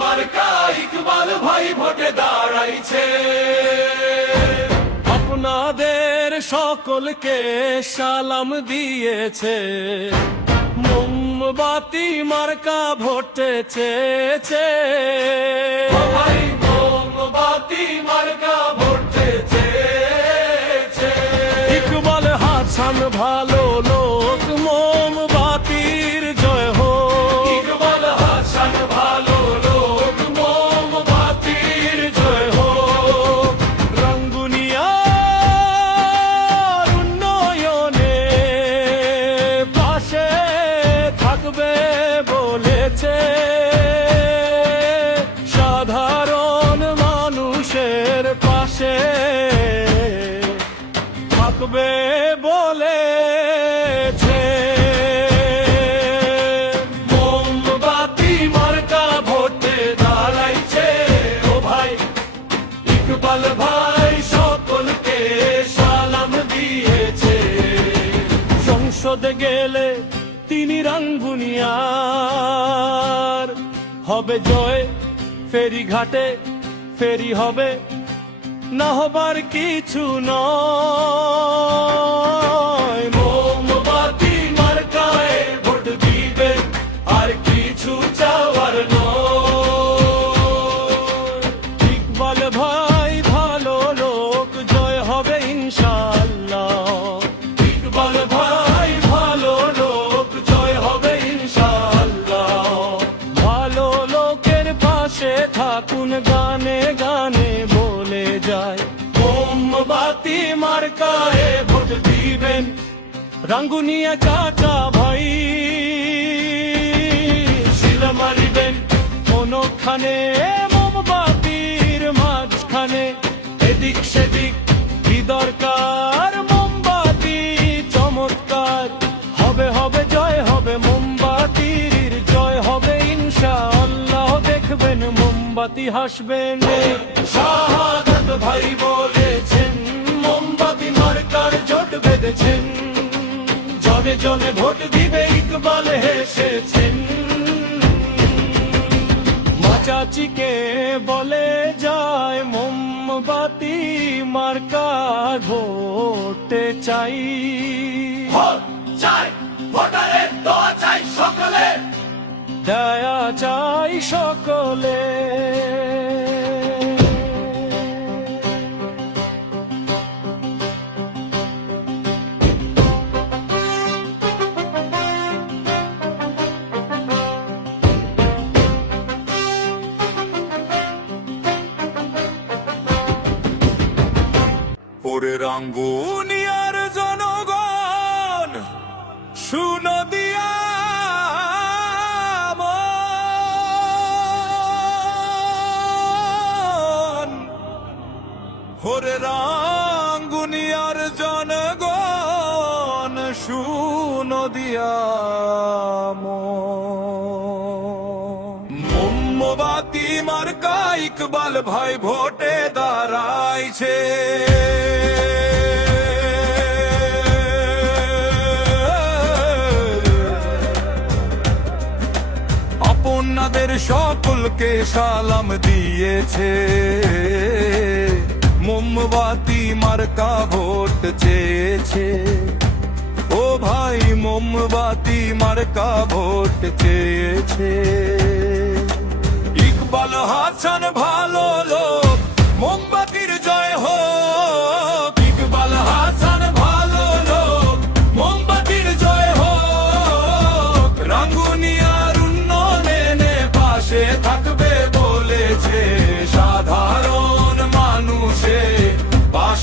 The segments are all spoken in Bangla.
মার্কা ইকবাল ভাই ভোটে দাঁড়াইছে। আপনাদের সকলকে সালাম দিয়েছে। মোমবাতি মার্কা ভোটে চেয়েছে। ভাই ভাই, সকলকে সালাম দিয়েছে। সংসদে গেলে তিনি রাঙ্গুনিয়ার হবে জয়, ফেরি ঘাটে ফেরি হবে, না হবার কিছু নয়। মার্কায় ভোট দিবেন। রাঙ্গুনিয়া চাচা ভাই, শিলা মারিবেন। কোনখানে? মোমবাতির মাঝখানে। এদিক সেদিক কি দরকার? মোমবাতি চমৎকার। হবে হবে, জয় হবে মোমবাতির জয় হবে। ইনশা আল্লাহ দেখবেন, মোমবাতি হাসবেন। শাহাদত জনে ভোট দিবে ইকবাল হেসেছেন। চাচিকে বলে যায় মোমবাতি মার্কা ভোটে চাই। চাই ভোটারের দোয়া চাই সকলে। দয়া চাই সকলে। ওরে রাঙ্গুনিয়ার জনগণ, শুনো দিয়া। ওরে রাঙ্গুনিয়ার জনগণ, শুনো দিয়া। মোমবাতি মার্কা ইকবাল ভাই ভোটে দাঁড়াইছে আপনাদের সকলকে সালাম দিয়েছে। মোমবাতি মার্কা ভোট চেয়েছে। ও ভাই, মোমবাতি মার্কা ভোট চেয়েছে। ইকবাল হাসান ভালো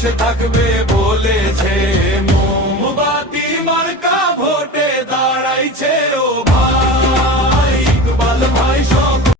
পাশে থাকবে বলেছে মোমবাতি মার্কা ভোটে দাঁড়াইছে ও ভাই